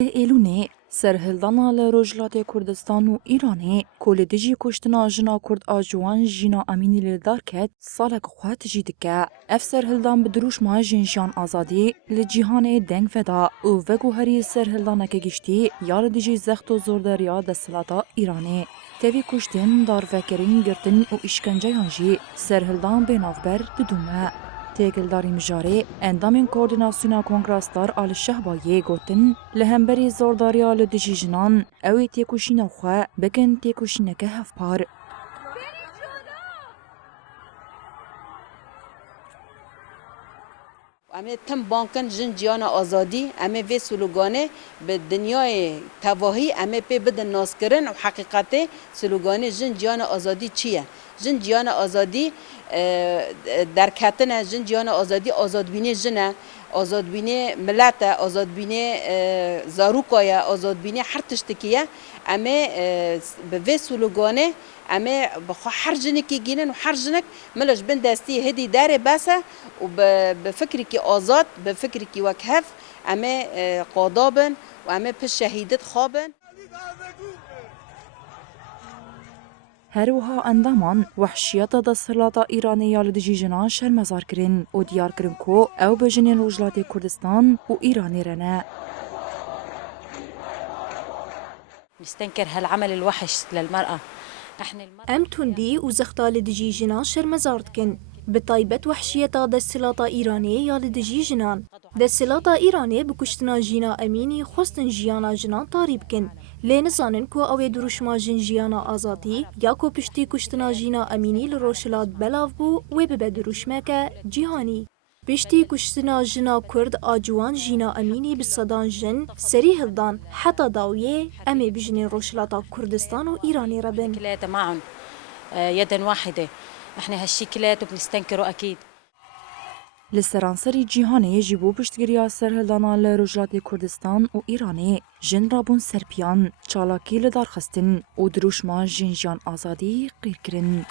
ایلونه سرهلدانا لروجلات کردستان و ایرانی کولدجی کشتنا جنا کرد آجوان جینا امینی لدار کد سالک خوات جیدکه اف سرهلدان بدروش ما جنجان آزادی لجیهان دنگ فدا و وگو هری سرهلدانا که گشتی یال دیجی زخت و زورداریا دستلاتا ایرانی تیوی کشتن دار فکرین گرتن و اشکنجه هنجی سرهلدان بینافبر ددومه تێکلداری مژارێ ئەندامên کوردیناسیۆنا کۆنگراسدار ئال شەهبایê gotin li hemberî zordariya li dijî jinan ew ê têkoşîna xwe bikin têkoşîneke hevpar. اما تم بانکن جن جیان آزادی اما وی سلوگانه به دنیای تواهی اما پی بدن ناس کرن و حقیقت سلوگانه جن جیان آزادی چیه؟ جن جیان آزادی در کتن جن جیان آزادی آزادبینی جنه آزادبینی ملت آزادبینی زاروکایا آزادبینی هر تشتکیه اما به وی سلوگانه اما بخو هر جنی که گینن و هر جنک ملش بن دستی هدی داره بسه و به فکری که آزاد به فکری که وکهف اما قادابن و اما پس شهیدت خوابن هروها اندامان وحشیت دستهلاتا ایرانی یال dijî jinan şermezar kirin û diyar kirin ku ew bejinên Rojhilatê Kurdistan û Îranê re ne. نستنكر هالعمل الوحش للمرأة. ام تندی و زختال دجی جنان شرمزارد کن بطایبت وحشیتا دستلاتا ایرانی یا لدجی جنان دستلاتا ایرانی بکشتنا جینا امینی خواستن جیانا جنان تاریب کن لین زانن کو اوی دروشما جن جیانا آزادی یا کو پشتی کشتنا جینا امینی لروشلات بلاو بو و به دروشمکه جیهانی پشتی کشتنا جنا کرد آجوان جینا امینی بصدان جن سری هلدان حتی داویه امی بجنین روشلاتا کردستان و ایرانی ربن كلياتها معهم يدا واحدة. احنا هالشي كلياته بنستنكره أكيد. Li seranserî cîhanê ji bo piştgiriya serhildana li Rojhilatê Kurdistan û Îranê jin rabûn serpiyan, çalakî li darxistin û dirûşma jinjiyan azadî qîrkirin.